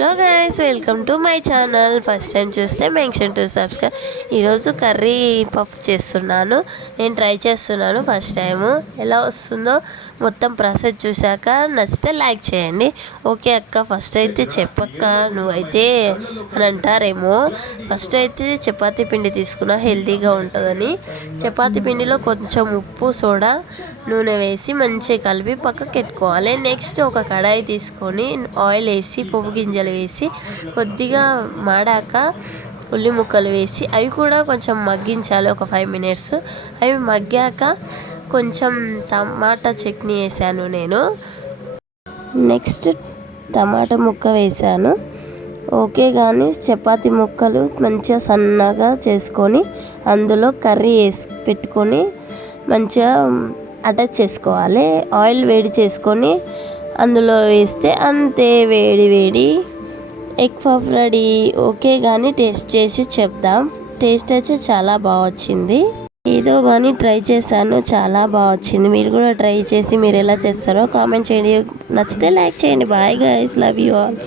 Love it. Guys welcome to my channel first time చూస్తే mention to subscribe ఈరోజు curry puff చేస్తున్నాను. నేను try చేస్తున్నాను ఫస్ట్ టైము ఎలా వస్తుందో మొత్తం ప్రాసెస్ చూశాక నచ్చితే లైక్ చేయండి. ఓకే అక్క ఫస్ట్ అయితే చెప్పక్క. నువ్వైతే అని అంటారేమో. ఫస్ట్ అయితే చపాతీ పిండి తీసుకున్నా హెల్తీగా ఉంటుందని. చపాతీ పిండిలో కొంచెం ఉప్పు సోడా నూనె వేసి మంచిగా కలిపి పక్కకి పెట్టుకోవాలి నెక్స్ట్ ఒక కడాయి తీసుకొని ఆయిల్ వేసి పోపు గింజలు వేసి కొద్దిగా మాడాక ఉల్లి ముక్కలు వేసి అవి కూడా కొంచెం మగ్గించాలి ఒక ఫైవ్ మినిట్స్ అవి మగ్గాక కొంచెం టమాటా చట్నీ వేసాను నేను. నెక్స్ట్ టమాటా ముక్క వేసాను. ఓకే కానీ చపాతి ముక్కలు మంచిగా సన్నగా చేసుకొని అందులో కర్రీ వేసి పెట్టుకొని మంచిగా అటాచ్ చేసుకోవాలి. ఆయిల్ వేడి చేసుకొని అందులో వేస్తే అంతే వేడి వేడి. ఎగ్ పఫ్ రెడీ ఓకే కానీ టేస్ట్ చేసి చెప్దాం. టేస్ట్ అయితే చాలా బాగా వచ్చింది. ఏదో కానీ ట్రై చేశాను చాలా బాగా వచ్చింది. మీరు కూడా ట్రై చేసి మీరు ఎలా చేస్తారో కామెంట్ చేయండి. నచ్చితే లైక్ చేయండి. Bye guys love you all.